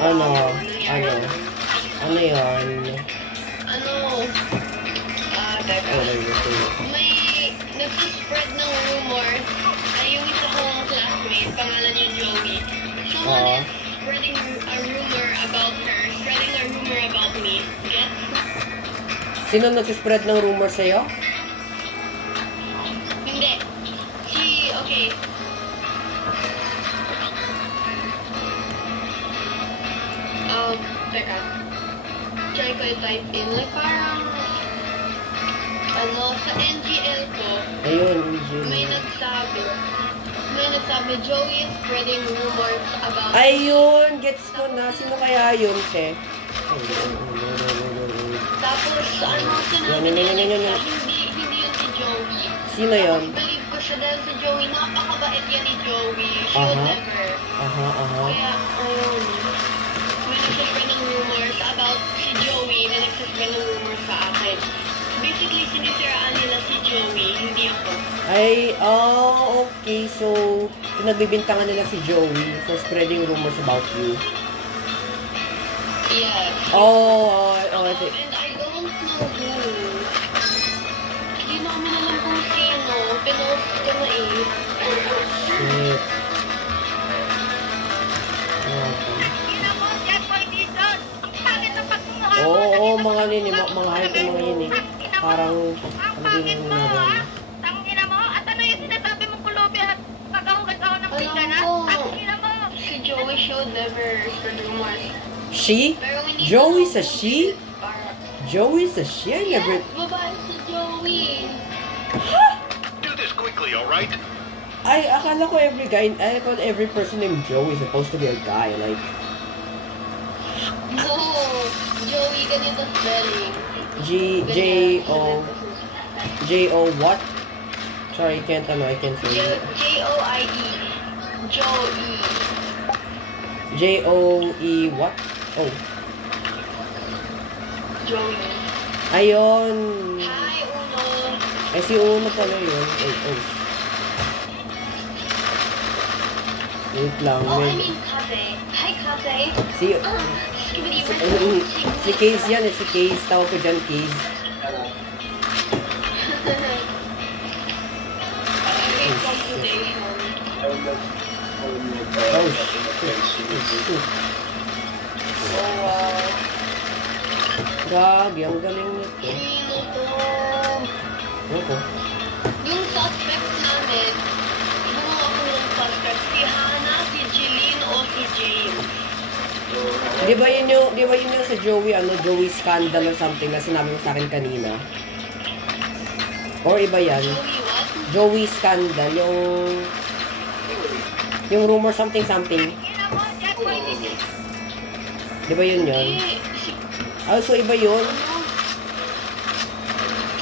Ano? Ano yun? Teka. May nagsuspread ng rumor na yung isa kong classmate, pangalan niya Joey. Someone is spreading a rumor about her, spreading a rumor about me. Get? Sino nagsuspread ng rumor sa'yo? Hindi. Okay. Teka. Try ko i-type in. Like, parang, sa NGL ko, Ayun, may nagsabi, Joey is spreading rumors about... Ayun, gets ko na. Sino kaya yun, te? Tapos, sinabi niya, hindi yun si Joey. Sino yun? Tapos, believe ko siya dahil si Joey, napakabait yan ni Joey. She would never. Kaya, ayun. May nagsaspread ng rumors about si Joey na nagsaspread ng rumors sa akin. Basically, sinisiraan nila si Joey, hindi ako. Okay. So, pinagbibintangan nila si Joey for spreading rumors about you. Yes. And I don't know who. Hindi namin alam kung sino. Pinost ko na eh. Shit. Oo, mga nini, mga hype yung mga yun eh. Parang, ano din yung nagawin. Tangina mo? At ano yung sinasabi mong kulubi at kagahugat ako ng pizza na? Tangina mo! Si Joey should never spread rumors. She? Pero we need Joey's to a know she? Joey's a she? I never... Yes, babae si Joey. Do this quickly, alright? Akala ko every person named Joey is supposed to be a guy, like... No, Joey, ganito spelling. J-O what? Sorry, I can't say it. J-O-I-E. Joey. J-O-E what? Oh. Joey. Ayun. Hi, Uno. Ay, si Uno pala yun. Wait lang. Oh, I mean, Kate. Hi, Kate. Si Case yan eh. Si Case. Tawag ko dyan, Case. Oh, shit. Oh, wow. Gagi, ang galing nito. Sino to? Opo. Yung suspect namin, gumawa ko ng suspect. Si Hannah, si Jeline, o si James. Di ba yun yung sa Joey, Joey scandal or something na sinabi mo sa akin kanina? Or iba yan? Joey what? Joey scandal, yung rumor something. Di ba yun yun? So iba yun?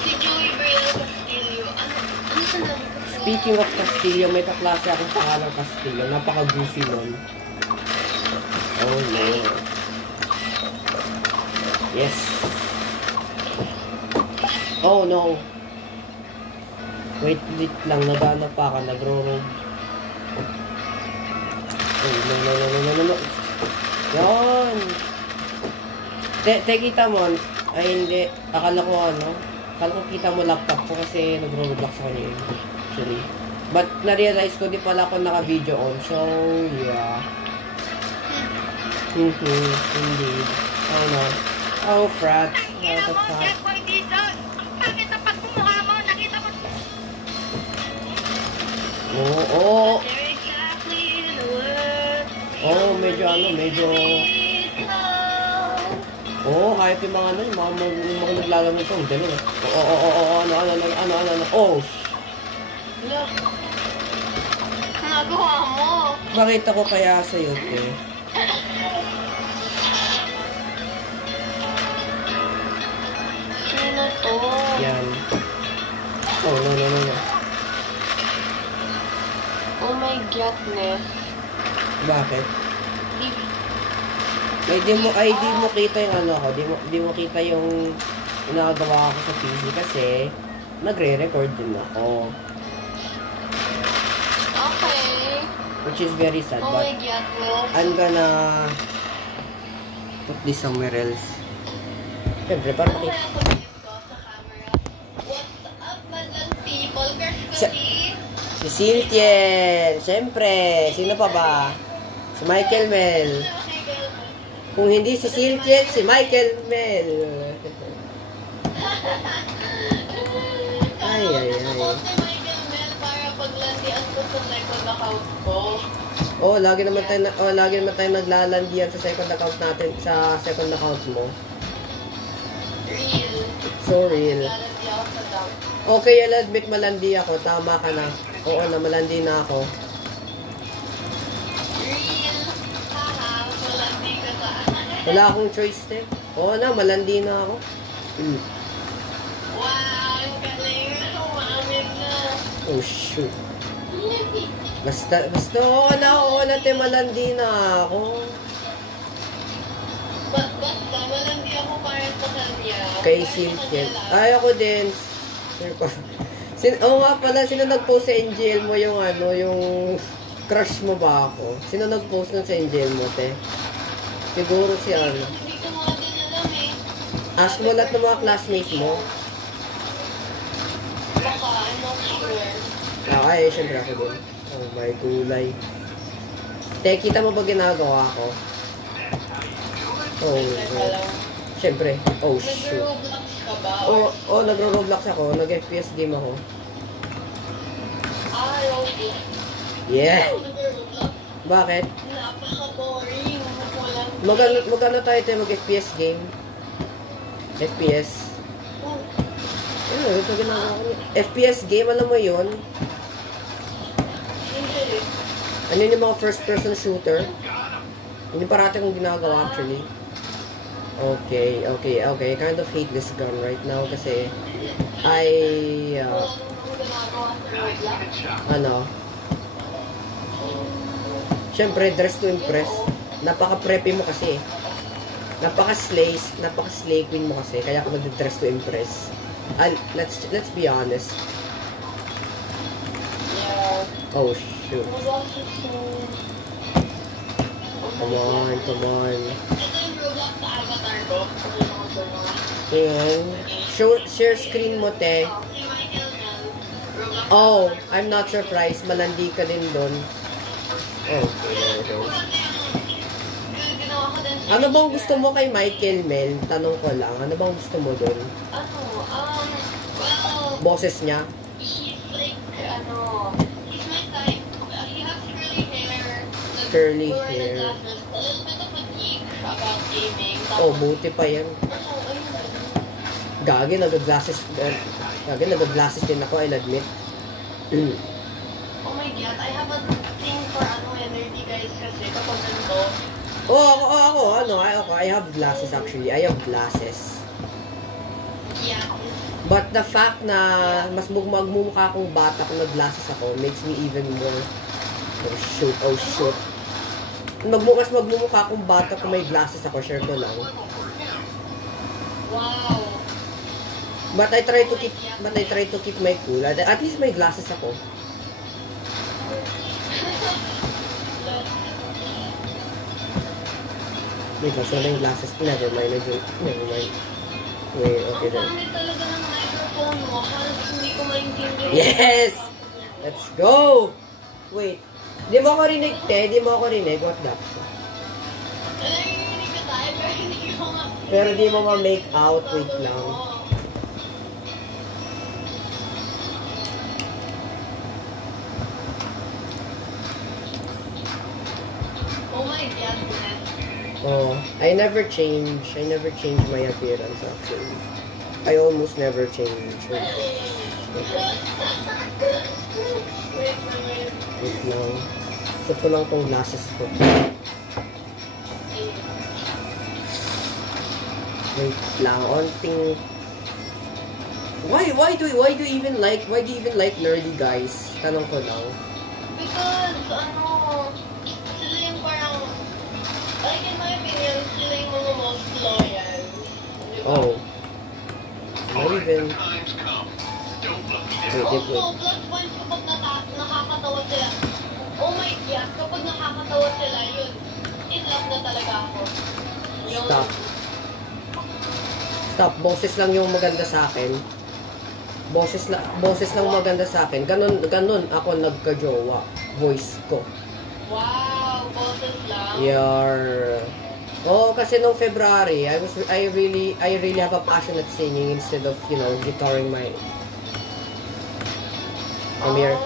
Si Joey Brielle Castillo. Ano sinabi ko? Speaking of Castillo, may kaklase akong pangalang Castillo. Napaka-goofy nun. Oh no. Yes. Oh no. Wait lang, naghanap pa ka, nagro-roam. Oh, no. Yan. Kita mo. Ay, hindi. Akala ko kita mo laptop ko kasi nagro-roblox ako niya. Actually. But, na-realize ko di pala ako naka-video on. So, yeah. Indeed. Oh, no. Oh, frat. Tangina mo, checkpoint dito! Ang pangit ang pagmumukha mo! Nakita mo! Oo. They're exactly the word. Oh, medyo. Hype yung mga yung mga naglalaro nito. Dalawa. Ano. Oh, Look. Nagawa mo. bakit ako kaya sa'yo, te? Sino to? Yan. Oh, no. Oh my godness. Bakit? Di mo kita yung di mo kita yung ginagawa ko sa PC kasi nagre-record din ako. Okay. Which is very sad, Oh but my godness. I'm gonna Put this somewhere else. Siyempre, para Ano makita. kaya sabihin ko sa camera? What's up, madlang people? Crush ko Sa- si... Si Siltien! Siyempre! Sino pa ba? Si Michael Mel. Okay, girl. Kung hindi si Siltien, si Michael Mel. Ay, ay, ay. Gusto ko si Michael Mel para paglandian ko sa second account ko. Lagi naman tayo naglalandian sa second account natin, sa second account mo. Real. So real. Lalandi ako sa dump. Okay, I'll admit malandi ako. Tama ka na. Oo na, malandi na ako. Real. Haha, malandi ka sa... Wala akong choice, te. Oo na, malandi na ako. Wow, ang galing. Umamin na. Oh, shoot. Basta, oo na, te, malandi na ako. Basta, malandi ako para sa kanya. Kay Para sa Siltien. kanya lang. Ay, ako din. Oo nga pala, sino nag-post sa NGL mo yung yung crush mo ba ako? Sino nag-post nun sa NGL mo, te? Siguro si ano. Hindi ko mga din alam eh. Ask mo lahat ng mga classmate mo. Baka, I'm not sure. Ay, syempre ako din. Oh, may gulay. Te, kita mo ba ginagawa ko? Oh, syempre. Oh, shoot. Nag-Roblox ka ba? Nagro-Roblox ako. Nag-FPS game ako. Roblox. Yeah! Nag-Roblox. Bakit? Napaka-boring. Walang... Magano tayo tayo mag-FPS game? FPS? Ano, ito ginagawa ko niya. FPS game, alam mo yun? Hindi. Ano yun yung mga first person shooter? Yun yung parati kong ginagawa actually. Okay. Kind of hate this gun right now kasi Wala namang ginagawa sa Roblox. ano? Siyempre, dress to impress. Napaka-preppy mo kasi. Napaka-slay queen mo kasi. Kaya ako nag-dress to impress. Let's be honest. Yeah. Oh, shoot. Roblox is so... Come on. Ito yung Roblox sa avatar ko. Ayan. Share screen mo, te. Si Michael Mel. Roblox. Oh, I'm not surprised. Malandi ka din doon. Okay. Ginawa ko din si Ano bang gusto mo kay Michael Mel? Tanong ko lang. Ano bang gusto mo doon? Well, Boses niya? he's like, he's my type. He has curly hair. Curly wearing hair. glasses. A little bit of a geek about gaming. Oh, buti pa yan. Ayun. Gagi, nag-glasses din ako, I'll admit. Oh my god, I have a thing for energy guys kasi kapag ganito. I have glasses actually. I have glasses. Yeah. But the fact na mas magmumukha akong bata kung nag-glasses ako makes me even more... Oh shoot. Mas magmumukha akong bata kung may glasses ako, share ko lang. Wow. But I try to keep my cool. At least may glasses ako. Wait, so na yung glasses. Never mind. Wait, okay then. Ang pangit talaga ng microphone mo. Halos hindi ko maintindihan. Yes! Let's go! Wait. Di mo ako rinig, te. Di mo ako rinig. What the fuck? Narinig ka tayo, pero hindi ko nga... Pero di mo ma-make out. Wait lang. Oh my god, man. Oh, I never change my appearance actually. I almost never change. Wait lang. Set ko lang tong glasses ko. Wait lang, onting... Why do you even like nerdy guys? Tanong ko lang. Because, sila yung parang, like in my opinion, sila yung mga most loyal. Diba? Oh. Not even... Times come. Don't look me Wait, down. wait. Also, plus points kapag nakakatawa sila. Oh my god, kapag nakakatawa sila, yun, in love na talaga ako. Stop. Stop. Boses lang yung maganda sa akin. Boses lang maganda sa akin. Ganun ako nagka-jowa. Voice ko. Wow, boses lang. Oh, kasi nung February, I really have a passion at singing instead of, guitaring my... Come here.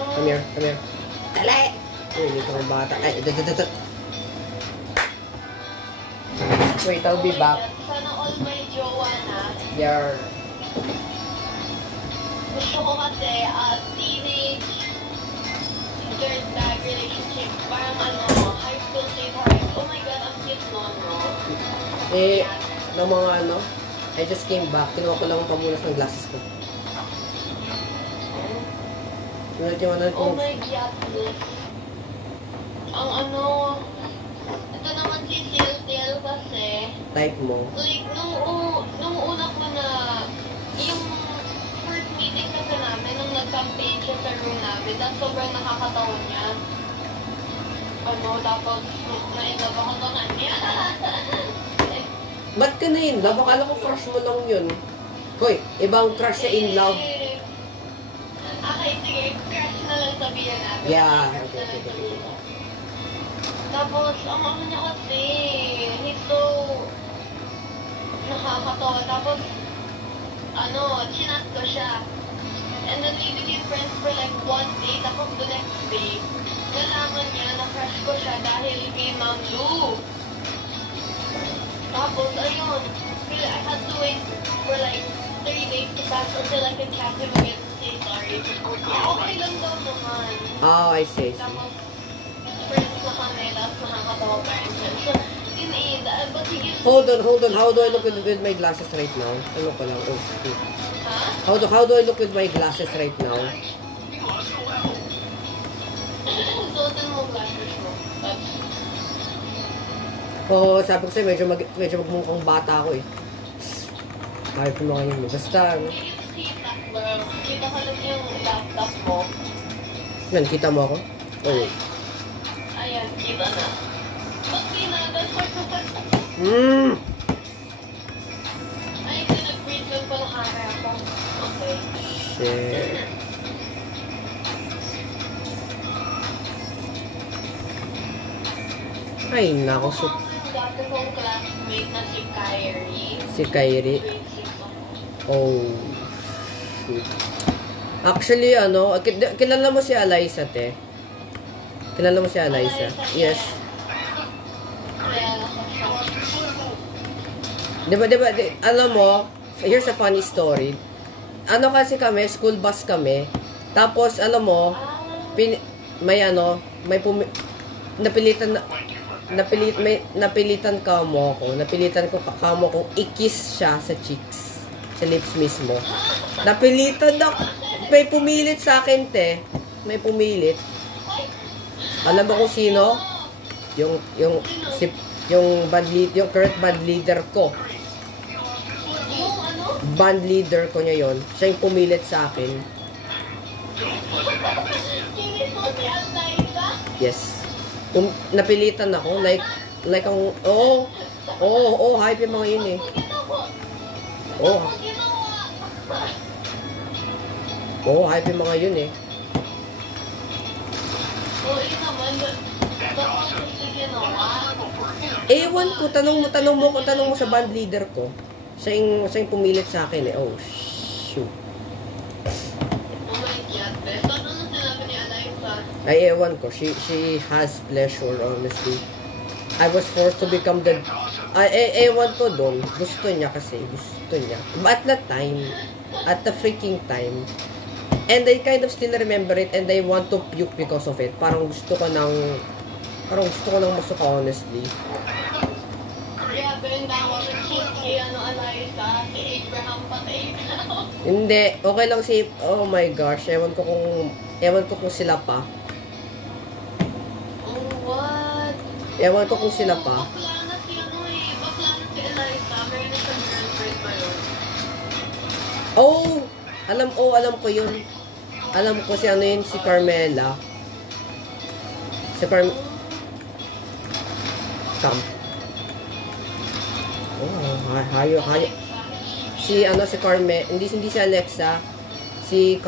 Dali! Uy, dito ang bata. Ay, Wait, I'll be back. Sana all may jowa na. Gusto ko kasi teenage dirtbag relationship. Parang high school sweetheart. Oh my God, ang cute nun, no? Ng mga I just came back. Kinuha ko lang ang pamunas ng glasses ko. Oh my God, ang ito naman si Siltil kasi, Type mo. like, nung una ko na, yung first meeting kasi namin, nung nag-campaign siya sa room namin, tapos sobrang nakakatawa niya. Tapos, na-inlove ako sa kanya. Ba't ka na in love? Akala ko crush mo lang yun. Hoy, ibang crush sa in love. Okay, sige, crush na lang sabihin natin. Yeah, Crush okay. na lang sabihin. Tapos, ang niya kasi, he's so nakakatawa. Tapos, chinat ko siya. And then we became friends for like one day. Tapos the next day, nalaman niya na crush ko siya dahil kay Ma'am Lou. Tapos, ayun, really, I had to wait for like 3 days to pass until I could chat him again and say sorry. Okay lang daw naman. Oh, I see. Tapos, friends na kami, tapos nakakatawa pa rin siya. So, in the end, but he gives... Hold on. How do I look with my glasses right now? Ano ko lang? Oh, shit. Ha? How do I look with my glasses right now? Suotin mo glasses mo. Tapos, Oo, sabi ko sa'yo, medyo magmukhang bata ako eh. Kahit ko mga yun. Basta, kita ko lang yung laptop mo. yan, kita mo ako? Oh. Ayan, kita na. Ba't di na? Ay, pinag-breathe lang pala camera ko. Okay. Shit. Ay, nako. Yung dati kong classmate na si Kyrie. Si Kyrie. Grade 6 ako. Oh. Shoot. Actually, kilala mo si Eliza, te? Kilala mo si Eliza? Yes. Kaya, Diba, alam mo, here's a funny story. Kasi kami, school bus kami. Tapos, alam mo, napilitan ko kung i-kiss siya sa cheeks. Sa lips mismo. Napilitan na, may pumilit sa akin, te. May pumilit. Alam mo kung sino? Yung current band leader ko. yung ano? Band leader ko niya yon. Siya yung pumilit sa akin. Kinis mo si Alnaisa? Yes. Napilitan ako. Like ang, hype yung mga yun eh. Ginawa. Hype yung mga yun eh. Yun naman. Ba't mo kasi ginawa? Ewan ko, tanong mo sa band leader ko. Siya yung pumilit sa akin eh. Oh, shoot. Oh my God, best. Ano na sinabi ni Alnaisa? Ay, ewan ko. She has pleasure, honestly. I was forced to become the... ewan ko doon. Gusto niya kasi. Gusto niya. But at the freaking time. And I kind of still remember it and I want to puke because of it. Parang gusto ko nang masuka, honestly. Yeah, pero ako si Alnaisa, si Abraham patay na. Hindi. Okay lang si... Oh my gosh. Ewan ko kung sila pa. Oh, what? Ewan ko kung sila pa. Bakla na si Alnaisa. Meron na siyang girlfriend pa yun. Alam ko yun. Alam ko si si Carmela. Oh, hayo. Si Carme, hindi si Alexa, si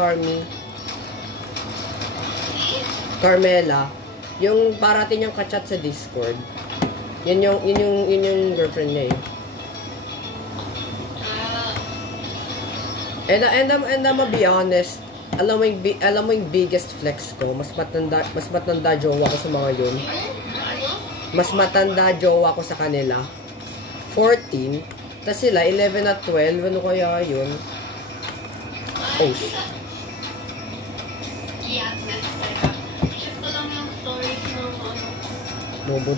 Carmela, yung parating niyang kachat sa Discord. Yun yung girlfriend niya eh. And I'm be honest, alam mo yung biggest flex ko, mas matanda jowa ko sa mga yun. Mas matanda jowa ko sa kanila. 14, tas sila 11 at 12, ano kaya yun? Oh shit. Bobo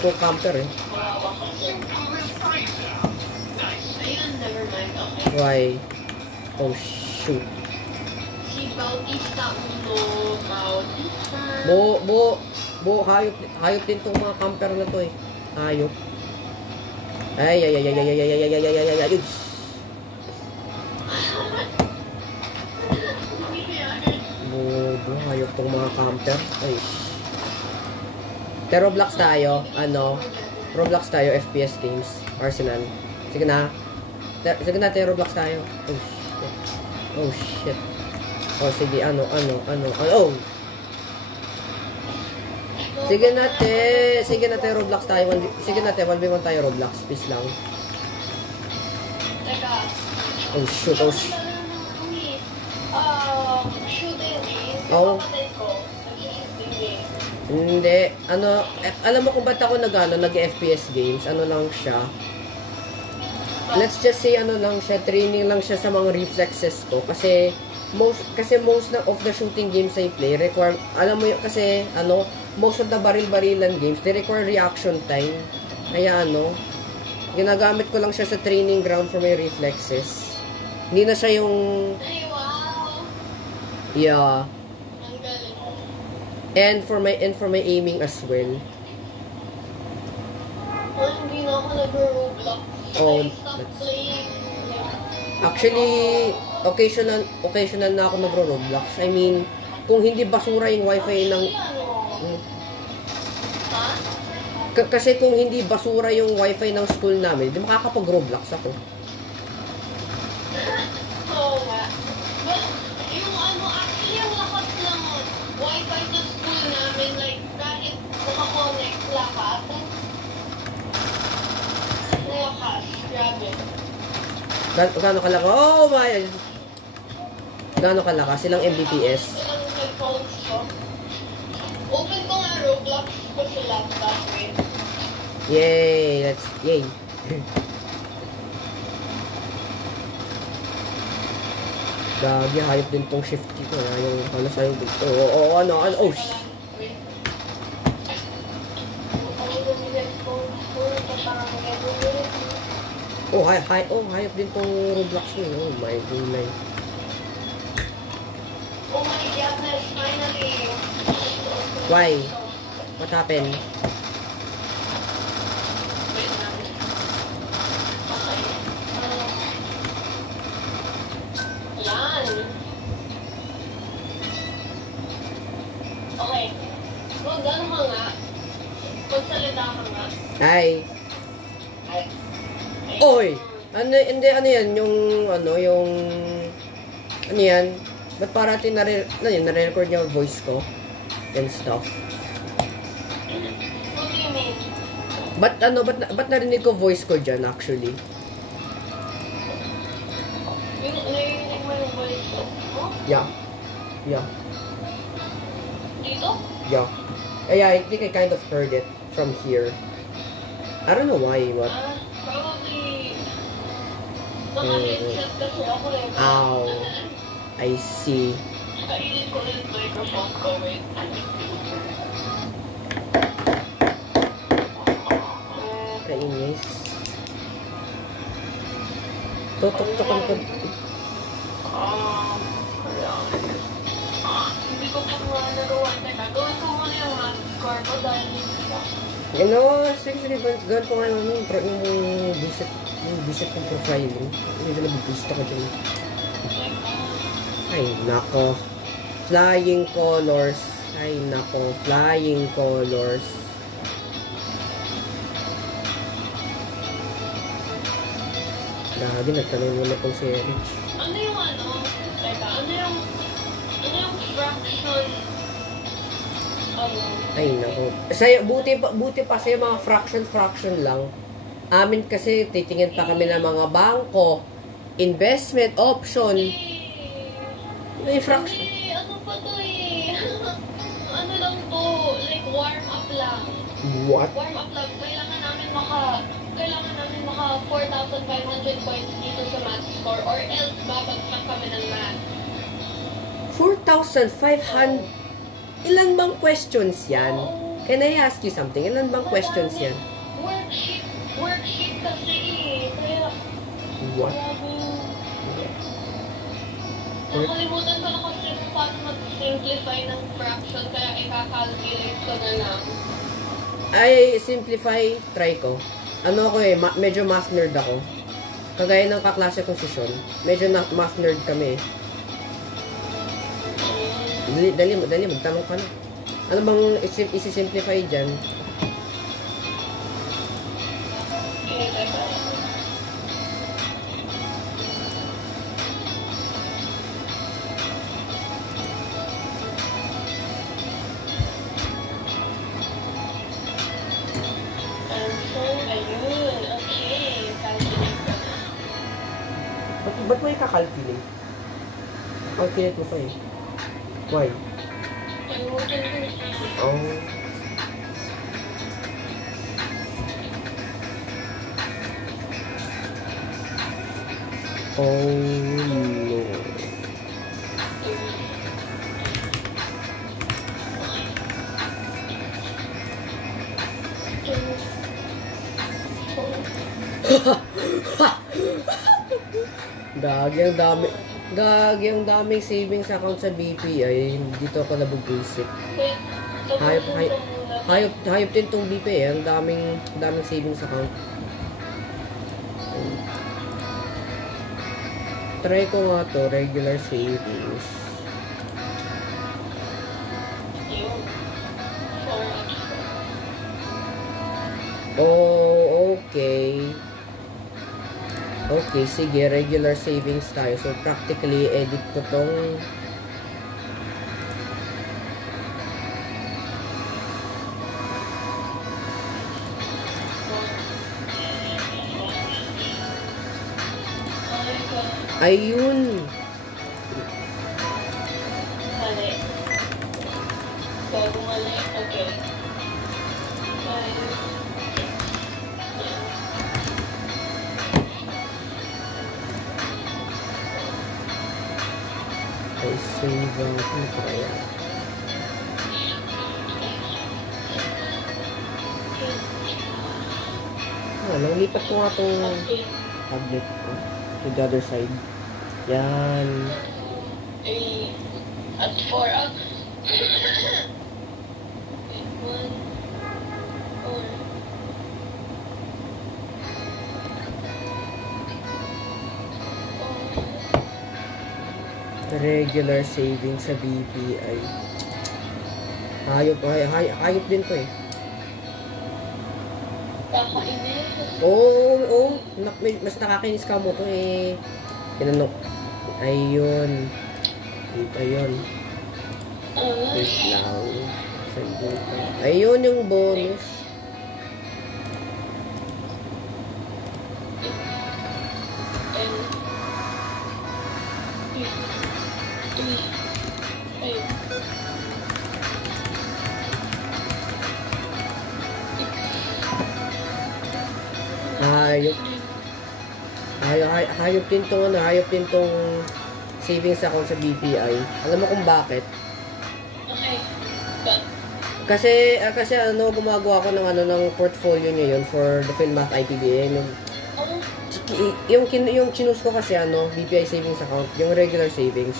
to camper eh. Why? Oh shoot. Si Bautista Uno, Bautista. Hayop din tong mga camper na to eh. Hayop. Ay. Bobo, hayop tong mga camper. Ay. Pero Roblox tayo, Roblox tayo, FPS games, Arsenal. Sige na, Roblox tayo. Oh shit. Oh, sige, oh. Sige na, Roblox tayo. Sige na, 1v1 tayo, Roblox. Peace lang. Teka. Oh, shoot. Oh. Hindi. Alam mo kung ba't ako nag-FPS games? Ano lang siya? Let's just say, training lang siya sa mga reflexes ko. Kasi most of the shooting games I play require, most of the baril-barilan games, they require reaction time. Kaya ginagamit ko lang siya sa training ground for my reflexes. Hindi na siya yung... Ay, wow! Yeah. Ang galing. And for my aiming as well. Hindi na ako nag-Roblox. Oh, I stopped playing. Actually, occasional na ako nagro-Roblox. I mean, kung hindi basura yung wifi ng... Kasi kung hindi basura yung wifi ng school namin, hindi makakapag-Roblox ako. Oo nga. But, yung actually yung lakas ng wifi sa school namin, like, kahit makakonect lakas. Lakas, grabe. Gaano kalaka? Oh my! Gaano kalaka? Silang Mbps. Silang headphones ko. Open ko nga Roblox ko sa laptop eh. Yay! Yay! Gagi, hayop din tong shift key ko. Yung sa'yo dito. Oh, shh! Oh, hayop din tong Roblox ko. Oh my God. Oh my goodness, finally. Why? What happened? Wait lang. Okay. Yan. Okay. Gano'n ka nga. Pagsalita ka nga. Hi! Ay. Oy! Ano yan? Ano yan? Ba't parating nare-record niya yung voice ko? And stuff. What do you mean? Ba't narinig ko voice ko dyan, actually? Narinig mo yung voice ko? Yeah. Dito? Yeah. I think I kind of heard it from here. I don't know why, what? Probably... Naka-headset kasi ako eh. Ow. I see. Kainin ko ulit microphone ko, wait. Kainis. Tutok-tokan ko. Hindi ko pa nga nagawa. Teka, gawin ko muna yung mask score ko dahil hindi ka. Sige, gawin ko nga yung visit kong profiling. Hindi na nabibist ako dyan. Ay, nako. Flying colors. Lagi nagtanong naman itong si Eric. Ano yung teka, ano yung fraction, Ay, naku. Buti pa sa'yo mga fraction lang. Amin kasi titingin pa kami ng mga bangko, investment, option. May fraction. ano pa to eh? Ano lang to, like warm up lang. What? Warm up lang, kailangan namin maka 4,500 points dito sa math score or else babagsak kami ng math. 4,500? Ilan bang questions yan? Can I ask you something? Ilan bang questions yan? Worksheet kasi eh. Kaya, What? nakalimutan ko na kasi kung paano mag-simplify ng fraction kaya i-calculate ko na lang. Ay, simplify, try ko. Ano ako eh, medyo math nerd ako. Kagaya ng kaklase kong session, medyo math nerd kami eh. Dali, magtanong ka na. Ano bang isi-simplify dyan? Okay, teka. Ayun. Okay. Calculate ko na. Ba't mo i-calculate? Calculate mo pa eh. Why? Kalimutan ko na. Oh. Oh no. Gagi ang daming savings account sa BPI. Dito ako nabubwisit. Hayop din tong BPI. Ang daming savings account. Try ko nga to, regular savings. Oh, okay. Okay, sige, regular savings tayo. So, practically, edit ko tong ayun. Mali. Bago mali. Okay. Ay, save ang ano pa kaya? Lipat ko nga itong tablet ko to the other side. Yan. At 4 up. 1, 4. Regular savings sa BPI. Hayop din to eh. Oo. Mas nakakainis ka mo to eh. Kinanok. Ayun. Dito yun. Wait lang. Saan dito? Ayun yung bonus. Hayop din tong savings account sa BPI. Alam mo kung bakit? Okay. Kasi gumagawa ko ng portfolio niya yun for the PhilMath IPBA. Yung chinus ko kasi BPI savings account, yung regular savings.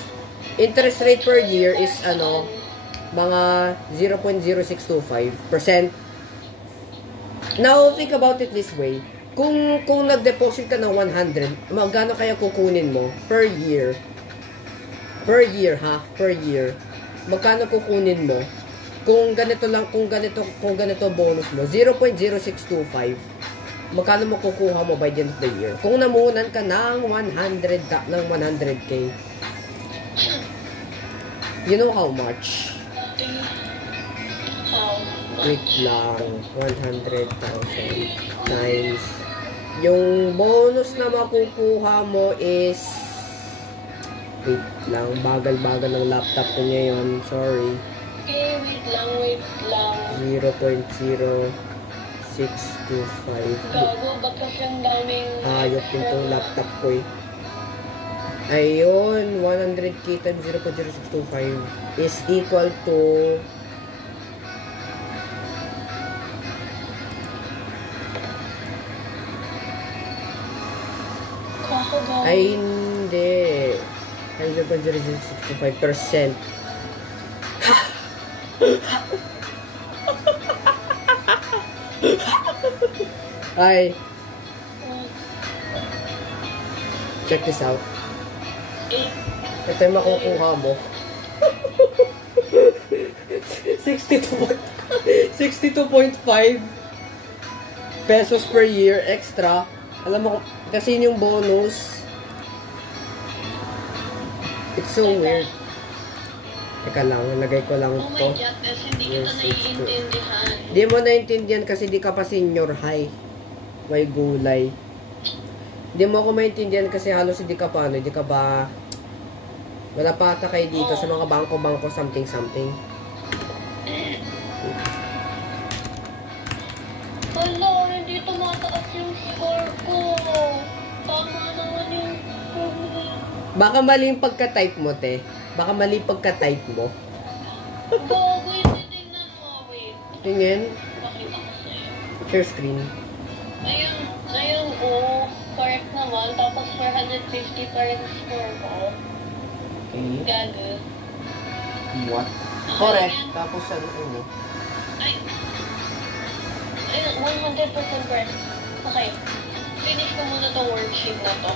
Interest rate per year is mga 0.0625%. Now, think about it this way. Kung nag-deposit ka ng 100, magkano kaya kukunin mo per year? Per year. Magkano kukunin mo? Kung ganito bonus mo, 0.0625. magkano makukuha mo by the end of the year? Kung namunan ka ng 100k. You know how much? How? Wait lang. 100,000 times. Yung bonus na makukuha mo is... Wait lang. Bagal-bagal ng laptop ko ngayon. Sorry. Okay, wait lang. 0.0625. Gago, ba't kasi ang daming... Ayop din tong laptop ko eh. Ayun, 100k times 0.0625 is equal to... Kakagawa. Ay, hindi. Times 0.0625%. Ay, check this out. Ito yung makukuha mo. 62.5 pesos per year extra. Alam mo, kasi yun yung bonus. It's so weird. Teka lang, nalagay ko lang Oh my to. God, kasi hindi kita naiintindihan. Di mo naintindihan kasi di ka pa senior high. May gulay. Di mo ako maintindihan kasi halos hindi ka pa, hindi ka ba... Wala pa ata kayo dito sa mga bangko-bangko something. Hala, hindi tumataas yung score ko. Tama naman yung score mo. Baka mali yung pagka-type mo, te. Baka mali pagka-type mo. Gago, hindi tingnan mo. Wait, Tingin. pakita ko sa'yo. Share screen. Ayun, oh. Correct naman. Tapos 450 pa rin score ko. Okay. Gago. What? Correct. Tapos ano mo? Ay. Ayun, 100% correct. Okay. Finish ko muna tong worksheet na to.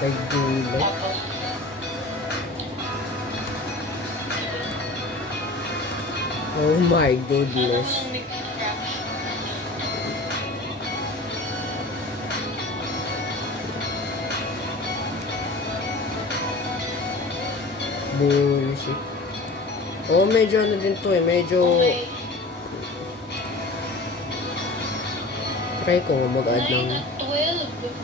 May gulay. Tapos, Oh my ano goodness. yung mix scratch? Bullshit. Oh, medyo ano din to eh. Medyo... Okay. Try ko mag-add 9 ng... at 12.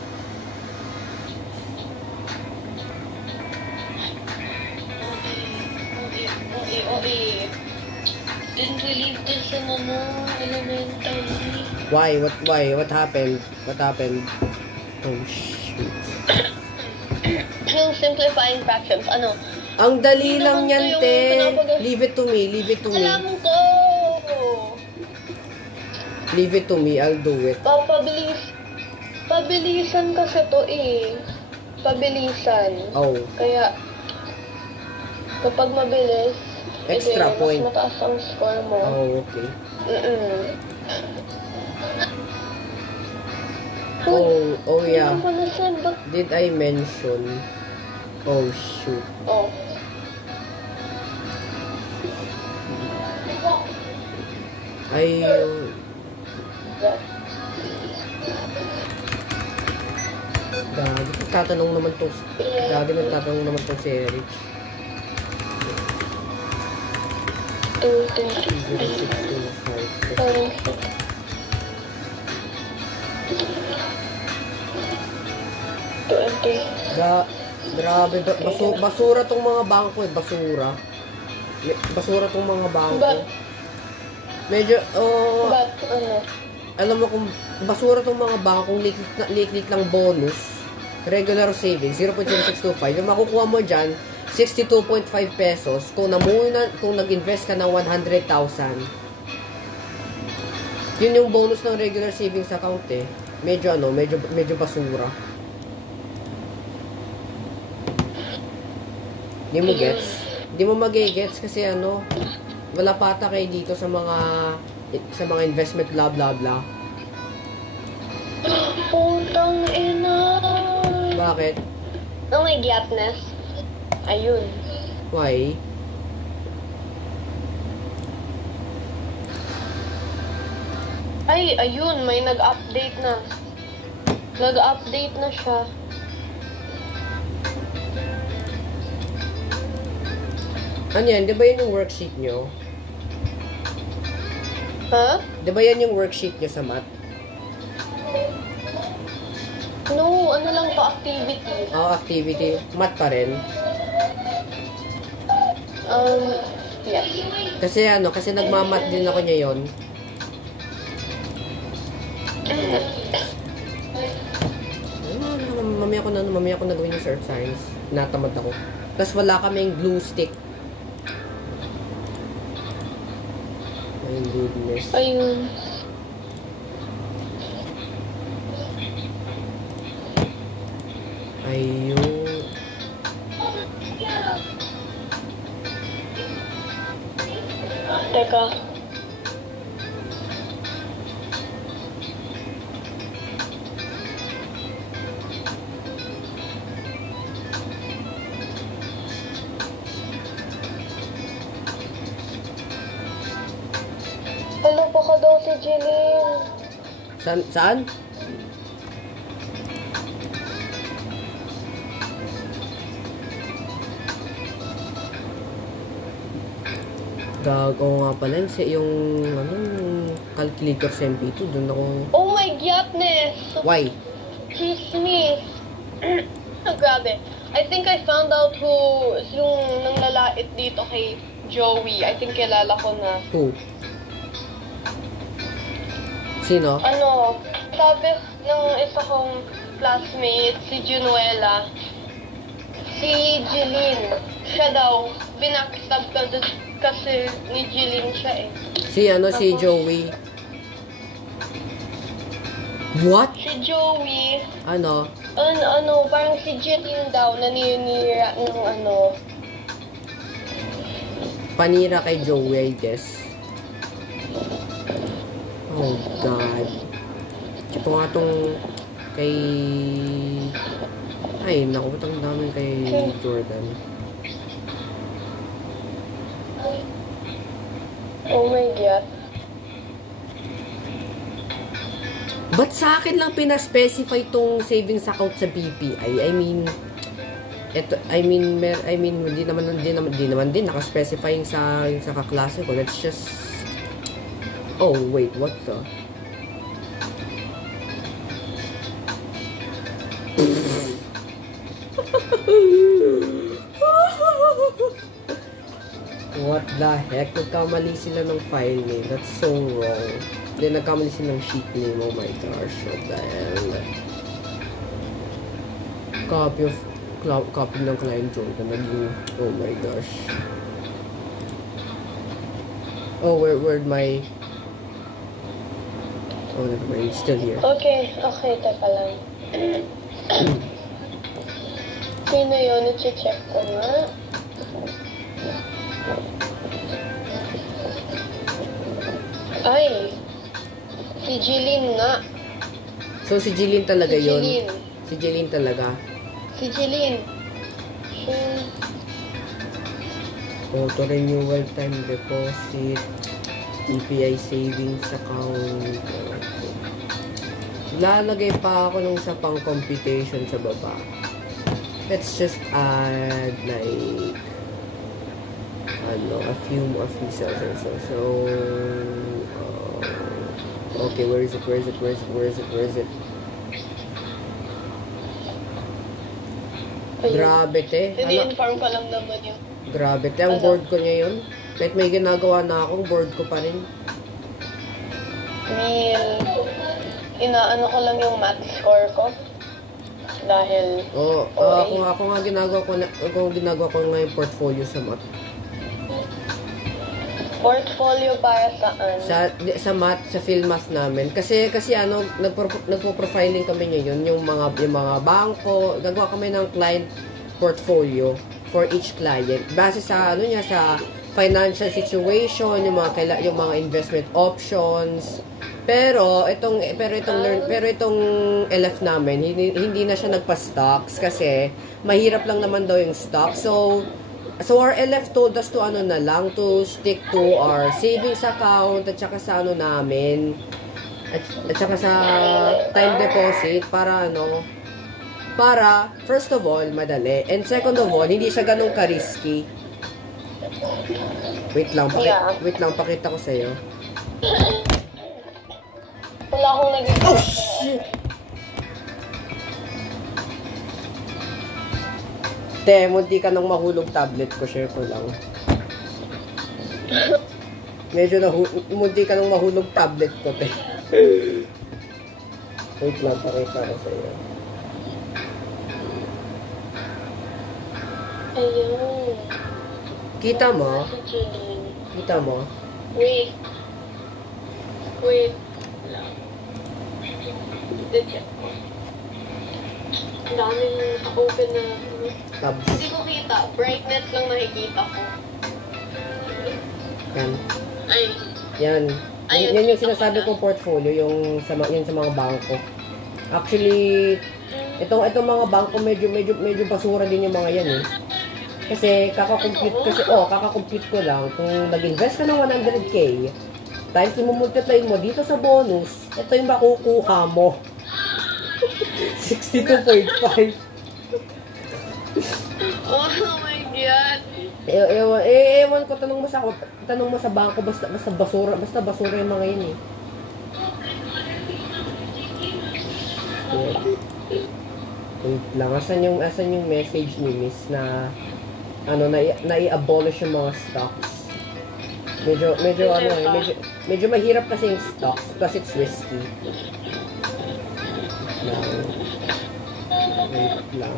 Okay. Didn't we leave this in elementary? Why? What happened? What happened? Oh, shit. Yung simplifying fractions, ano? Ang dali Hindi lang naman yan, to yung te. pinapagas- Leave it to me. Leave it to me. Alam ko! Leave it to me. I'll do it. Pabilisan kasi to eh. Pabilisan. Oh. Kaya, kapag mabilis, Extra point. mas mataas ang score mo. Oh, okay. Oh yeah. Hindi ko na saan ba? Did I mention? Oh, shoot. Oh. Ayun. Gagi, nagtatanong naman to si Eric. 2, 0625. 20. Grabe, basura tong mga bangko eh, basura. Basura tong mga bangko. But, Medyo, ano? alam mo kung basura tong mga bangkong liklik lang bonus, regular savings, 0.0625, yung makukuha mo dyan, 62.5 pesos, kung nag-invest ka ng 100,000. Yun yung bonus ng regular savings account eh. Medyo basura. Di mo gets? Di mo mag-gets kasi wala pa ata kayo dito sa mga investment blah blah blah. Putang ina. Bakit? Oh my gapness. Ayun. Why? Ay, ayun, may nag-update na. Nag-update na siya. Ano yan? Di ba yan yung worksheet nyo? Ha? Di ba yan yung worksheet nyo sa math? No, ano lang to, activity. Activity. Math pa rin. Yes. Kasi nagmamat din ako niya yon. Mamaya ko na gawin yung earth science. Natamad ako. Tapos wala kaming glue stick. My goodness. Ayun. Ayun. Teka. Ano pa ka daw si Jeline? Saan? Gago nga pala yung calculator sa MP2. Doon ako... Oh my goodness! Why? Chismis! Grabe. I think I found out who yung nanglalait dito kay Joey. I think kilala ko na. Who? Sino? Ano, sabi ng isa kong classmate, si Junuela, si Jeline, siya daw, binackstab kasi ni Jeline siya eh. Si Tapos, Joey. What? Si Joey, Ano? parang si Jeline daw, naninira ng Panira kay Joey, I guess. Oh, God. Ito nga tong kay... Ay, naku, ba't ang dami kay Jordan? Oh my God. Ba't sa akin lang pina-specify tong savings account sa BPI? Hindi naman din naka-specify yung sa kaklase ko. Let's just... Oh, wait, what the? What the heck? Nagkamali sila ng file name. That's so wrong. Then nagkamali sila ng sheet name. Oh my gosh. What the hell? Copy ng client Jordan. Naging... Oh my gosh. Oh, where'd my... Oh, never mind. It's still here. Okay, teka lang. Sino yun? I-check ko nga. Ay, si Jeline nga. So, si Jeline talaga Si yun? Jeline. Si Jeline talaga? Si Jeline. Auto renewal time deposit. EPI savings account. Lalagay pa ako nung sa pang computation sa baba. Let's just add like a few cells or so. Okay, where is it? Ayun. Grabe te. Ini-inform ko lang naman yun. Grabe te. Ang board ko ngayon. Kahit may ginagawa na ako, board ko pa rin. Inaano ko lang yung math score ko. Dahil... Ako nga ginagawa ko nga yung portfolio sa math. Portfolio para saan? Sa math, sa field math namin. Kasi nagpo-profiling kami ngayon, yung mga bangko, gagawa kami ng client portfolio for each client. Base sa sa financial situation, yung mga investment options. Pero itong LF namin, hindi na siya nagpa-stocks kasi mahirap lang naman daw yung stock. So our LF told us to to stick to our savings account at saka sa namin, At saka sa time deposit, para ano, para, first of all, madali. And second of all, hindi siya ganun ka-risky. Wait lang, pakita ko sa'yo. Wala akong nag- Oh, shit! Te, munti ka nang mahulog tablet ko, share ko lang. Medyo munti ka nang mahulog tablet ko, te. Wait lang, pakita ko sa'yo. Ayun. Kita mo? Si Jeline. Kita mo? Wait. Wait. Ang daming open na... Tabs. Hindi ko kita. Brightness lang nakikita ko. Yan. Ay. Yan. Ayun. Yan yung sinasabi kong portfolio, yung sa mga bangko. Actually, itong mga bangko medyo basura din yung mga yan eh. Kasi kaka-compute ko lang kung nag-invest ka ng 100k times multiply mo dito sa bonus, ito yung makukuha mo. 62.5. Oh my God. Ewan ko, tanong mo sa bangko, basta basura yung mga yun eh. Wait lang, asan yung message ni Miss na ano, na-i-abolish yung mga stocks. Medyo mahirap kasi yung stocks because it's risky. Wait lang.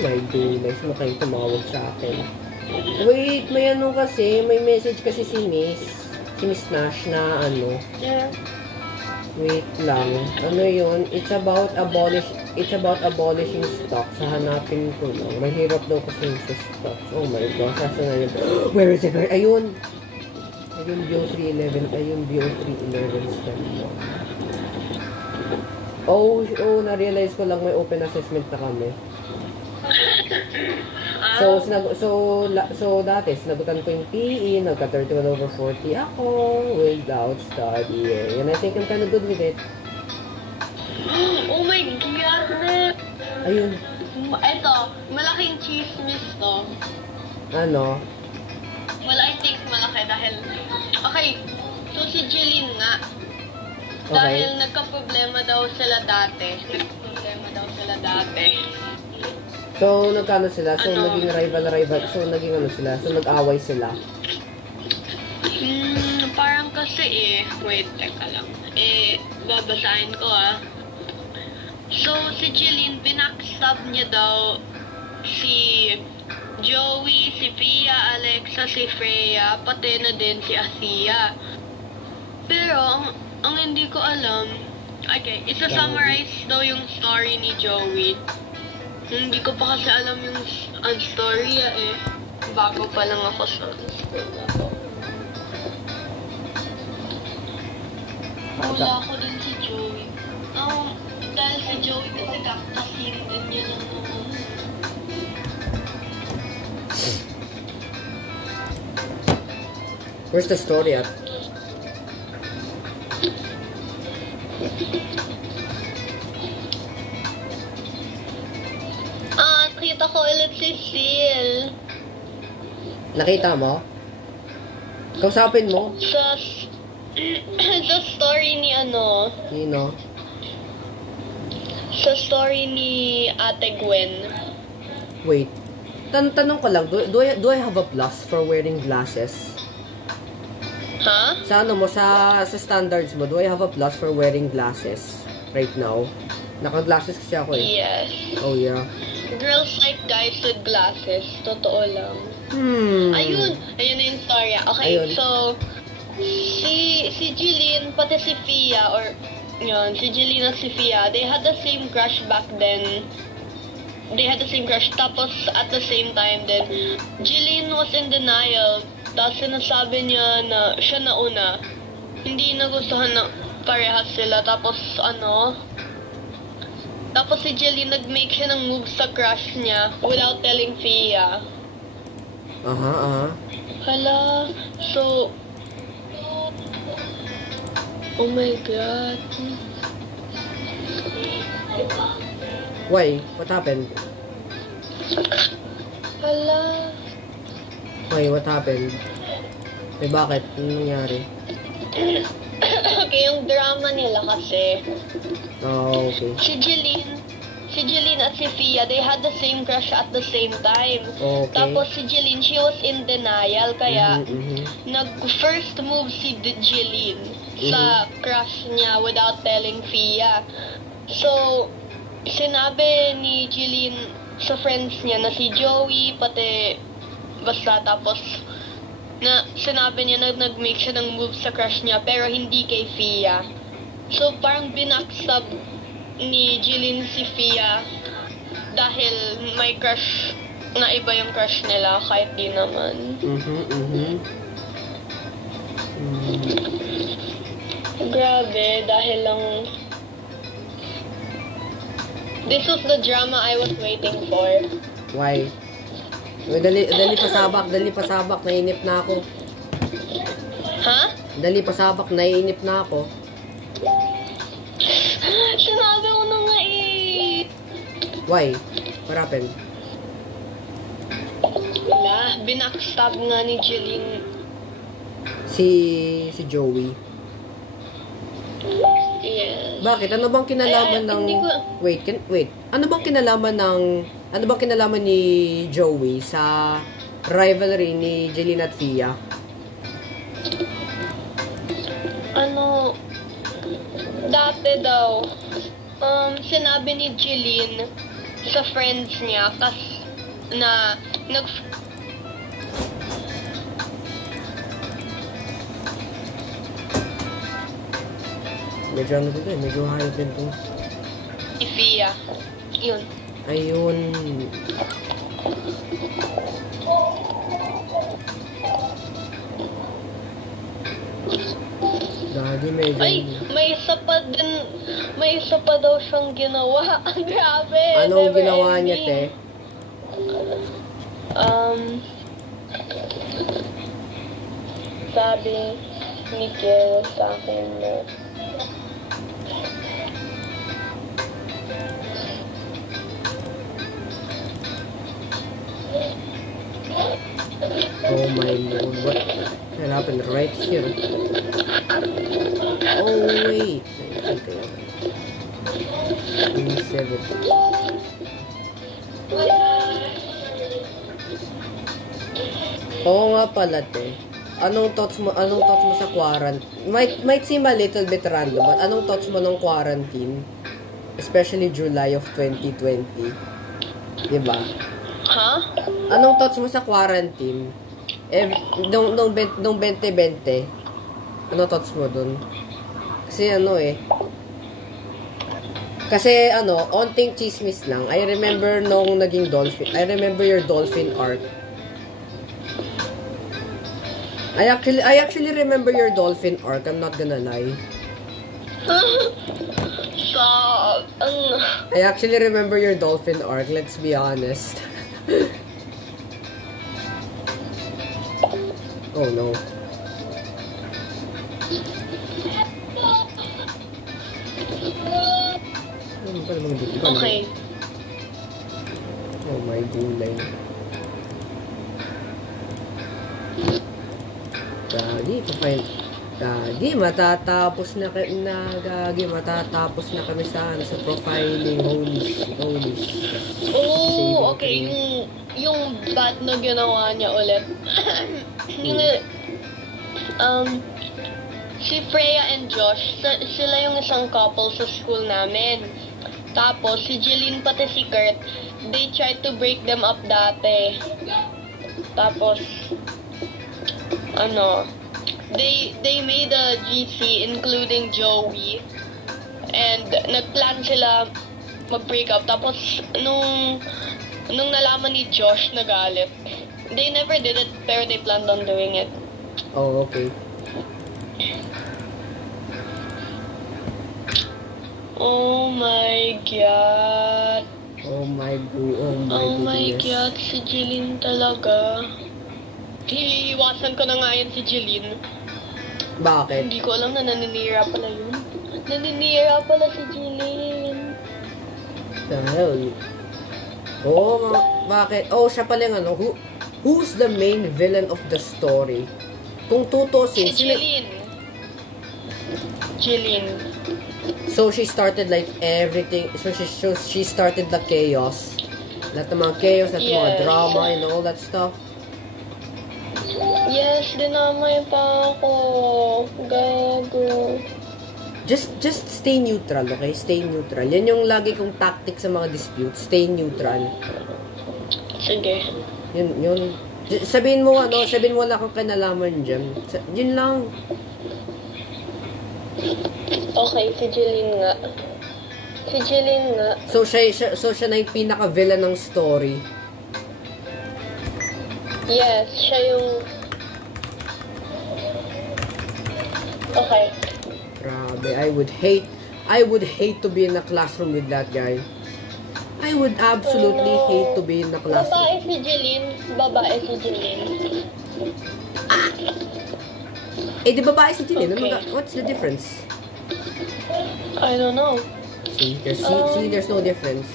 My goodness, makayong tumawag sa akin. Wait, may message kasi si Miss Nash na ano. Yeah. Wait lang. Ano yun? It's about abolishing stocks. Hahanapin ko lang. Mahirap daw kasi sa stocks. Oh my gosh. Saan na yun? Where is it? Ayun! Ayun, BO311. Ayun, BO311 stand. Oh, na-realize ko lang may open assessment na kami. So dati, sinagutan ko yung PE, nagka-31/40 ako without studying. And I think I'm kind of good with it. Oh my God! Ayun. Ito, malaking chismis to. Ano? Well, I think malaki dahil... Okay, so si Jeline nga. Okay. Dahil nagka-problema daw sila dati. So, nagkano sila? So, Ano? naging rival. So, naging ano sila? So, nag-away sila. Parang kasi wait, teka lang. Babasahin ko So, si Jeline, binackstab niya daw si Joey, si Pia, Alexa, si Freya, pati na din si Asia. Pero, ang hindi ko alam, okay, isa-summarize daw yung story ni Joey. Hindi ko pa kasi alam yung story Bago pa lang ako sa school na to. Wala ko din si Joey. Dahil si Joey kasi kaktasin din yun Where's the story at? Nakita ko ulit si Sil. Nakita mo? Kausapin mo? Sa story ni Nino? Sa story ni Ate Gwen. Wait. Tanong ko lang, do I have a plus for wearing glasses? Ha? Sa ano mo, sa standards mo, do I have a plus for wearing glasses right now? Naka-glasses kasi ako eh. Yes. Oh yeah. Girls like guys with glasses. Totoo lang. Ayun na yung story. Okay, Ayun. so si Jeline, pati si Fia, or yun, si Jeline at si Fia, they had the same crush back then. They had the same crush. Tapos, at the same time din, Jeline was in denial. Tapos sinasabi niya na siya na una. Hindi nagustuhan na parehas sila. Tapos Tapos si Jeline nag-make siya ng move sa crush niya without telling Fia. Aha. Hala, so... Oh my God. Why? What happened? Hala. Why? What happened? Eh, bakit? Anong nangyari? Okay, yung drama nila kasi, Oh, okay. si Jeline at si Fia, they had the same crush at the same time. Okay. Tapos si Jeline, she was in denial, kaya Mhm. nag-first move si Jeline sa crush niya without telling Fia. So, sinabi ni Jeline sa friends niya na si Joey, pati basta, tapos na sinabi niya na nag-make siya ng move sa crush niya pero hindi kay Fia. So parang binackstab ni Jeline si Fia dahil may crush na iba yung crush nila kahit di naman. Grabe, dahil lang this was the drama I was waiting for. Why? Uy, dali pasabak, naiinip na ako. Ha? Dali pasabak, naiinip na ako. Sinabi ko na nga eh. Why? What happened? Wala, binackstab nga ni Jeline. Si Joey. Yes. Bakit? Ano bang kinalaman ng... hindi ko... Wait. Ano bang kinalaman ni Joey sa rivalry ni Jeline at Fia? Ano, dati daw, sinabi ni Jeline sa friends niya na Medyo ano dito eh, medyo high din to. si Fia. Yun. Ayun. Gagi, medyo... Ay, may isa pa daw siyang ginawa. Grabe. Anong never ginawa niya, ending. te? Sabi ni Kiel sa akin na Oh my lord, what happened right here? Oh wait, I think I have 7. Oo nga pala, te. Anong thoughts mo sa quarantine? Might seem a little bit random, but anong thoughts mo ng quarantine? Especially July of 2020. Diba? ha? Anong thoughts mo sa quarantine? Nung 2020, ano thoughts mo dun? Kasi onting chismis lang. I remember nung naging dolphin. I remember your dolphin arc. I actually remember your dolphin arc. I'm not gonna lie. Stop. I actually remember your dolphin arc. Let's be honest. Oh no. Ano pa namang dito? Okay. Oh my gulay. Gagi, matatapos na kami sa profiling. Holy shit. Oh, okay. Yung bad na ginawa niya ulit. Si Freya and Josh, sila yung isang couple sa school namin. Tapos, si Jeline pati si Kurt, they tried to break them up dati. Tapos, they made a GC including Joey. And nagplan sila mag-break up. Tapos, nung nalaman ni Josh, nagalit. They never did it, pero they planned on doing it. Oh, okay. Oh my God. Oh my God, si Jeline talaga. Iiwasan ko na nga yan si Jeline. Bakit? Hindi ko alam na naninira pala yun. Naninira pala si Jillian. The hell? Oh, bakit? Oh, siya pala yung ano. Who's the main villain of the story? Kung tutusin, Si Jillian. Jillian. So she started like everything. So she started the chaos. Lahat ng mga chaos, lahat ng mga Yes. drama and all that stuff. Yes, dinamay pa ako. Gago. Just stay neutral, okay? Stay neutral. Yan yung lagi kong tactic sa mga disputes. Stay neutral. Sige. Yun. Sabihin mo wala kang kinalaman dyan. Yun lang. Okay, si Jillian nga. Si Jillian nga. So siya na yung pinaka-villain ng story. Yes, siya yung... Okay. Grabe, I would hate to be in a classroom with that guy. I would absolutely hate to be in a classroom. Babae si Jillian. Babae si Jillian. Eh, di babae si Jillian? Okay. What's the difference? I don't know. See, there's no difference.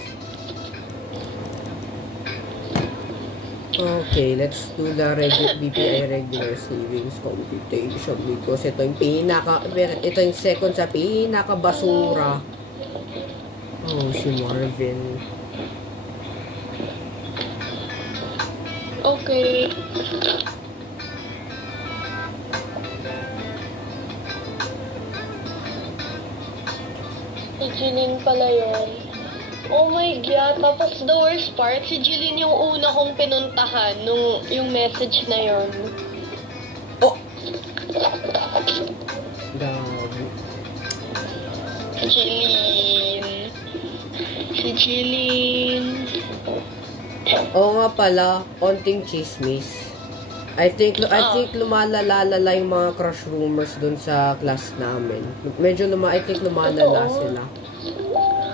Okay, let's do the BPI regular savings computation because ito yung second sa pinaka-basura. Oh, si Marvin. Okay. Si Jillian pala yun. Oh my God. Tapos the worst part, si Jillian yung una kong pinuntahan nung yung message na yun. Oh! Gabi. Jillian. Si Jillian. Oo nga pala, onting chismis. I think lumalala yung mga crush rumors dun sa class namin. I think lumalala sila.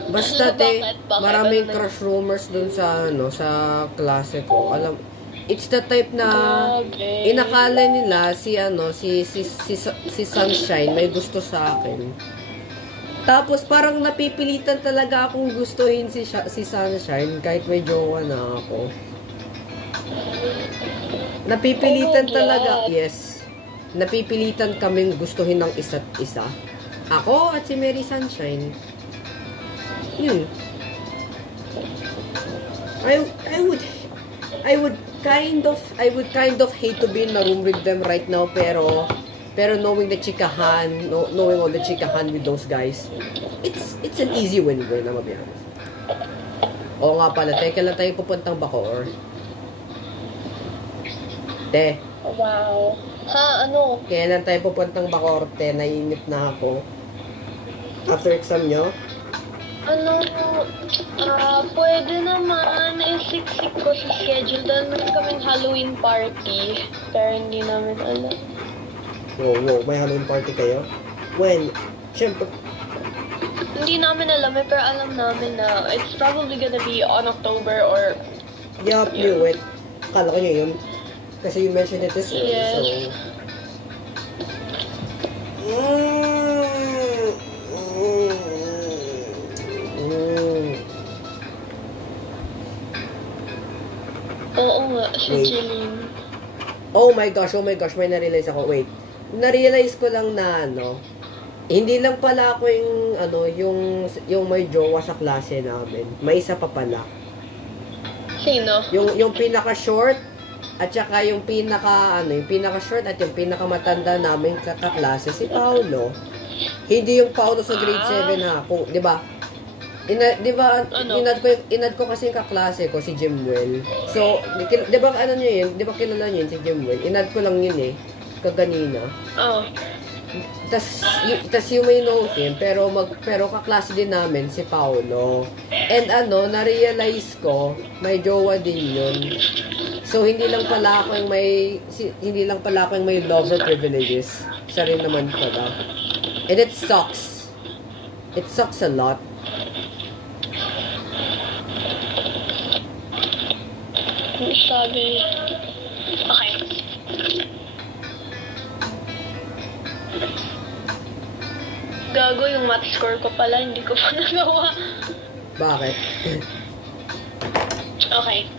Basta Bakit? maraming Ano? crush rumors dun sa sa klase ko. Alam, it's the type na Grabe. inakala nila si Sunshine may gusto sa akin. Tapos parang napipilitan talaga akong gustuhin si Sunshine kahit may jowa na ako. Napipilitan Oh my talaga, God. yes. Napipilitan kaming gustuhin ng isa't isa. Ako at si Mary Sunshine. Yun. I would kind of hate to be in a room with them right now, pero knowing the chikahan, knowing all the chikahan with those guys, it's an easy win-win, I'm gonna be honest. Oo nga pala, teka lang tayo pupuntang Bacoor. Te, Wow. Ha, ano? kailan tayo pupuntang Bacoor, te? Naiinip na ako. After exam nyo? Ano, pwede naman. Isiksik ko sa schedule. Dahil meron kaming Halloween party. Pero hindi namin alam. Wow, may Halloween party kayo? When? Siyempre, Hindi namin alam eh, pero alam namin na it's probably gonna be on October or... yup, knew it. Akala ko nyo yun. Kasi you mentioned it this early, Yes. so... Oo nga, si Wait. Jillian. Oh my gosh, may na-realize ako. Wait. Na-realize ko lang na, hindi lang pala ako yung may jowa sa klase namin. May isa pa pala. Sino? Yung pinaka-short, at saka yung pinaka-short at yung pinaka-matanda namin kaklase, si Paolo. Hindi yung Paolo sa grade 7 ha. Kung, di ba? Di ba, Ano? inad ko kasi yung kaklase ko, si Jimwell. So, di ba ano nyo yun? Di ba kilala nyo yun, si Jimwell? Inad ko lang yun eh, kaganina. Oh. Tas you may know him, pero kaklase din namin si Paolo. And na-realize ko, may jowa din yun. So, hindi lang pala ako yung may lover privileges. Siya rin naman pala. And it sucks. It sucks a lot. Sabi. Okay. Gago, yung math score ko pala, hindi ko pa nagawa. Bakit? Okay.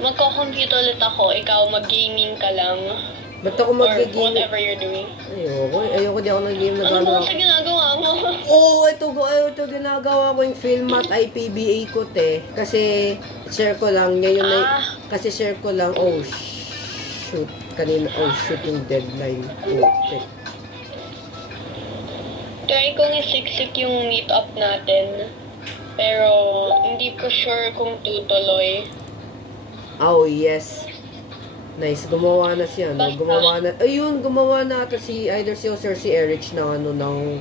Magko-compute ulit ako, ikaw mag-gaming ka lang. Ba't ako Or mag-game? whatever you're doing. Ayoko di ako nag-game na Ano gano'n. ba sa ginagawa mo? Oo, ito ginagawa ko yung film at IPBA ko, te. Kasi, share ko lang, ngayon kasi share ko lang, oh, shoot, kanina, yung deadline. Oh, te. Try kong isiksik yung meet-up natin. Pero, hindi ko sure kung tutuloy. Oh, yes. Nice, gumawa na siya, no? Gumawa na ata either si Jose or si Erich na ng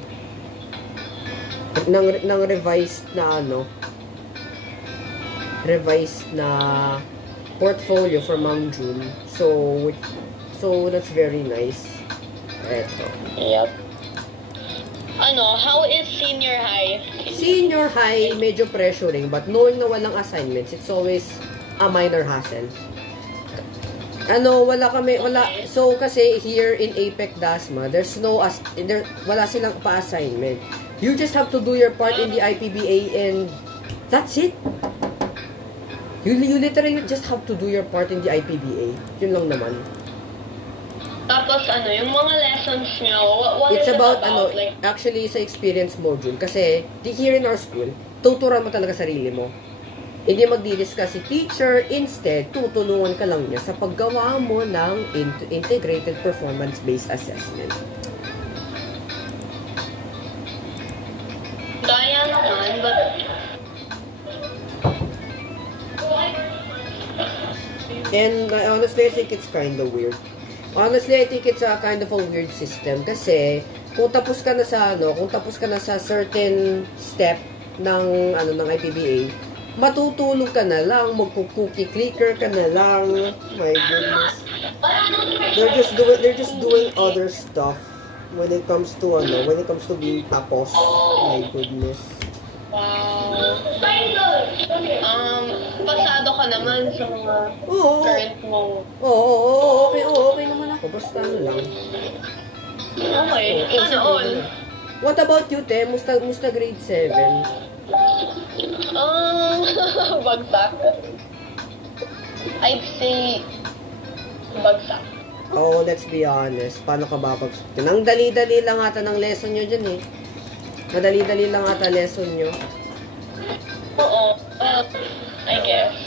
revised na portfolio for Ma'am June. So that's very nice. Eto. Yep. How is senior high? Senior high, medyo pressuring, but knowing na walang assignments, it's always a minor hassle. So kasi here in APEC Dasma, wala silang pa-assignment. You just have to do your part in the IPBA and that's it. You literally just have to do your part in the IPBA. Yun lang naman. Tapos yung mga lessons nyo, what It's is it about, like, actually sa experience module. Kasi, here in our school, tuturuan mo talaga sarili mo. Hindi magdi-discuss si teacher, instead, tutulungan ka lang niya sa paggawa mo ng integrated performance-based assessment. Kaya naman, but And honestly, I think it's kind of weird. Honestly, I think it's a kind of a weird system kasi kung tapos ka na sa certain step ng IPBA, matutulog ka na lang, magko-cookie clicker ka na lang. My goodness. They're just doing other stuff when it comes to being tapos. My goodness. wow. Pasado ka naman sa mga current mong... Okay naman ako. Basta lang. Okay, sana all. What about you, te? Musta grade 7? Bagsak. I'd say bagsak. Oh, let's be honest. Paano ka babagsak? Ang dali-dali lang ata ng lesson nyo dyan eh. Madali-dali lang ata lesson nyo. Oo. I guess.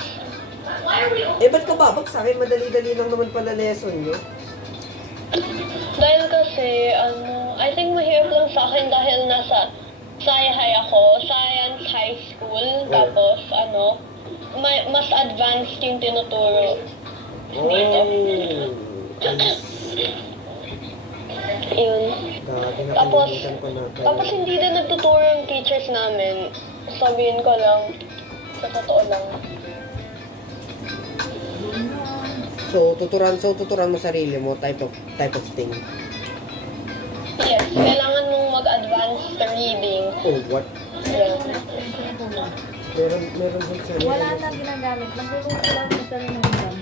Ba't ka babagsak? Madali-dali lang naman pala lesson nyo. Dahil kasi, I think mahirap lang sa akin dahil nasa High ako, Science High School, tapos, mas advanced yung tinuturo dito. Yun. Tapos hindi din nagtuturo yung teachers namin. Sabihin ko lang, sa totoo lang. So, tuturan mo sarili mo, type of thing. Yes, kailangan mong mag-advanced reading. Oh, what? Yeah. Meron sa Wala nang ginagamit. Nagluluto lang ito rin ng exam.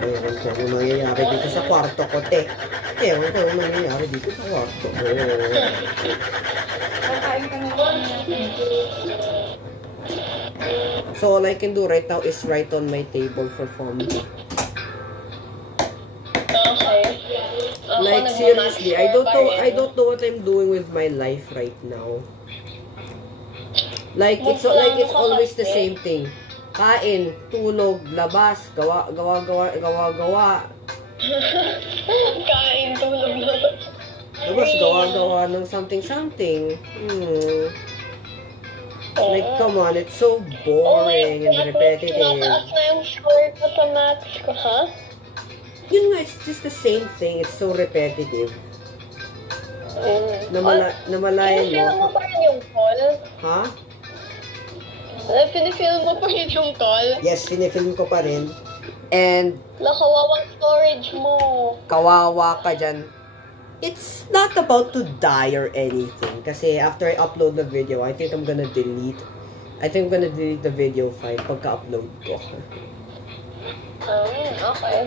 Ewan ko ano nangyayari dito sa kwarto ko, te. Ewan ko ano nangyayari dito sa kwarto ko. Kakain ka na natin. So, all I can do right now is write on my table for form. Okay. Like, seriously, I don't know what I'm doing with my life right now. Like, it's always the same thing. Kain, tulog, labas, gawa. Kain, tulog, labas. Labas, gawa ng something. Like, come on, it's so boring and repetitive. Nataas na yung score ko sa maths ko, ha? Yun nga, it's just the same thing. It's so repetitive. Namalayan Pinifilm mo mo. pa rin yung call? Ha? Pinifilm mo pa rin yung call? Yes, pinifilm ko pa rin. And, Nakawawang storage mo. kawawa ka dyan. It's not about to die or anything. Kasi after I upload the video, I think I'm gonna delete the video file pagka-upload ko. Okay.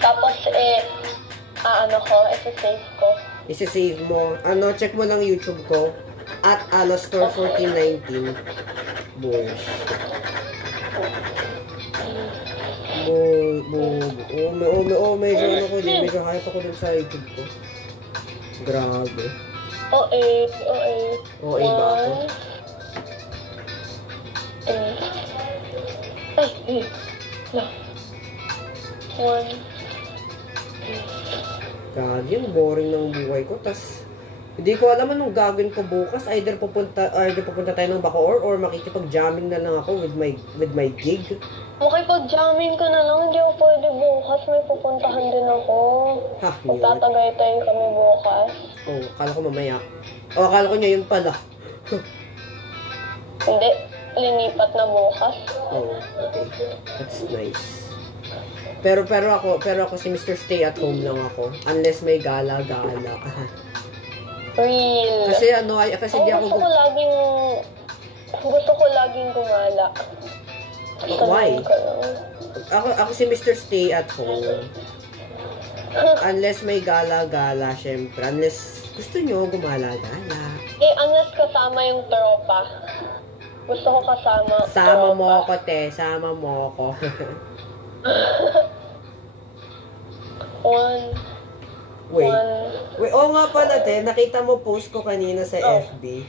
Tapos, ito-save ko. Isi-save mo. Ano, check mo lang YouTube ko. At Alastor1419. Bullshit. Medyo ano ko din. Medyo hype ako dun sa YouTube ko. Grabe. OA ba ako? One. Gagi, ang boring ng buhay ko. Tas, hindi ko alam anong gagawin ko bukas. Either pupunta tayo ng Bacoor or makikipag-jamming na lang ako with my gig. Makipag-jamming ka na lang, hindi ako pwede bukas. May pupuntahan din ako. Ha, yun. Magtatagaytay kami bukas. Oh, akala ko mamaya. Oh, akala ko niya yun pala. Hindi, linipat na bukas. Oh, okay. That's nice. Pero ako si Mr. Stay at home lang ako. Unless may gala-gala. Real. Kasi di ako... Gusto ko laging gumala. Why? Ako si Mr. Stay at home. Unless may gala-gala, syempre. Unless gusto nyo gumala-gala. Unless kasama yung tropa. Gusto ko kasama. Sama mo ako, te. Sama mo ako. Wait, oo nga pala, te. Nakita mo post ko kanina sa FB.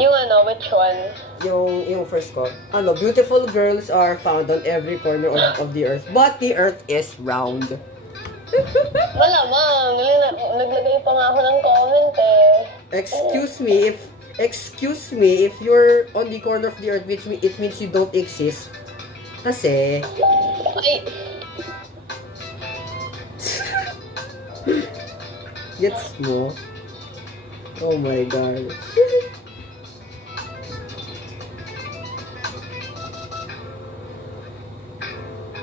Yung which one? Yung first ko. Beautiful girls are found on every corner of the earth. But the earth is round. Malamang. Naglagay pa nga ako ng comment Excuse me, if you're on the corner of the earth, it means you don't exist. Kasi... Ay... Gets mo? Oh my God.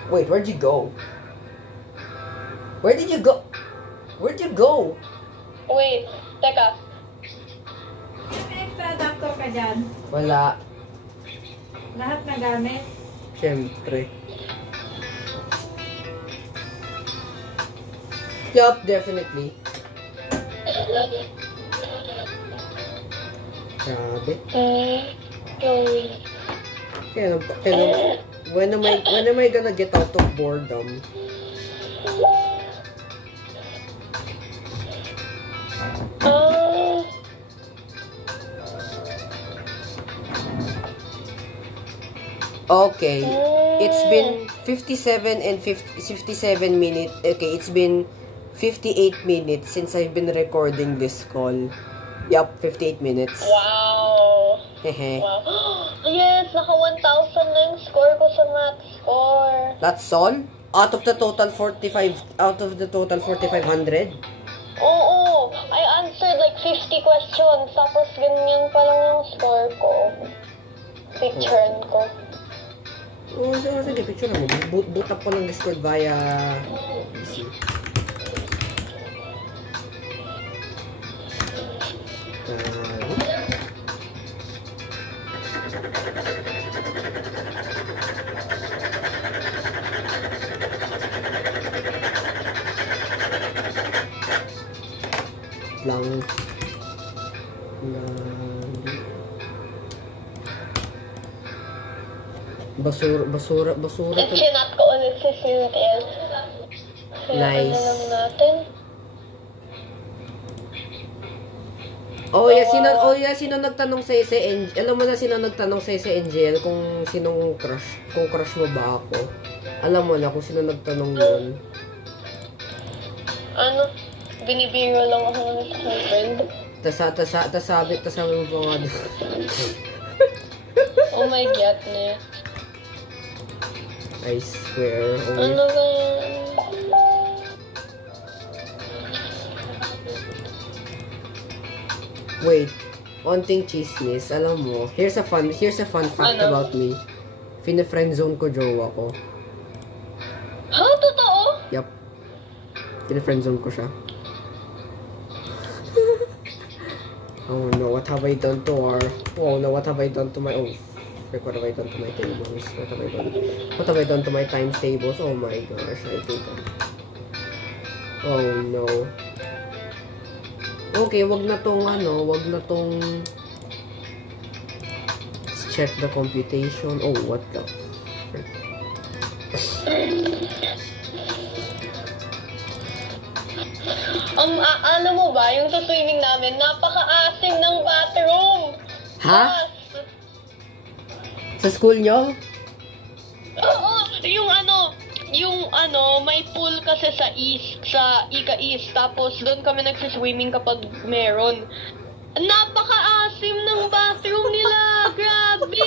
Wait, where'd you go? Where did you go? Where'd you go? Wait, teka. May extra adapter ka dyan? Wala. Lahat na gamit? Siyempre. Yup, definitely. Grabe. When am I gonna get out of boredom? Okay, it's been 57 minutes. Okay, it's been 58 minutes since I've been recording this call. Yup, 58 minutes. Wow. Hehe. Wow. Yes, naka 1,000 na yung score ko sa math score. That's all? Out of the total 4,500? Oo. I answered like 50 questions. Tapos ganyan pa lang yung score ko. Picture ko. Oo, sige, picture mo. Boot up ko ng Discord via PC. Lang. Basura Chinat ko ulit si Cynthia. Nice. Ano lang natin? Oh yeah, sino nagtanong sa Angel? Alam mo na sino nagtanong sa Angel kung sinong crush, kung crush mo ba ako? Alam mo na kung sino nagtanong yun. Ano? Binibiro lang ako ng my friend. Sabi mo pa nga doon. Oh my God, ne. I swear. Ano ba yan? Wait, onting chismis. Alam mo, here's a fun fact about me. Fina-friendzone ko jowa ko. Ha? Totoo? Yup. Fina-friendzone ko siya. Oh no, what have I done to my frick, what have I done to my tables? What have I done to my times tables? Oh my gosh, I think oh no. Okay, wag na tong wag na tong... Let's check the computation. Oh, what the... Alam mo ba, yung sa swimming namin, napaka-asim ng bathroom. Ha? Sa school nyo? Oo, yung may pool kasi sa Ika-East, tapos doon kami nagsiswimming kapag meron. Napaka-asim ng bathroom nila, grabe!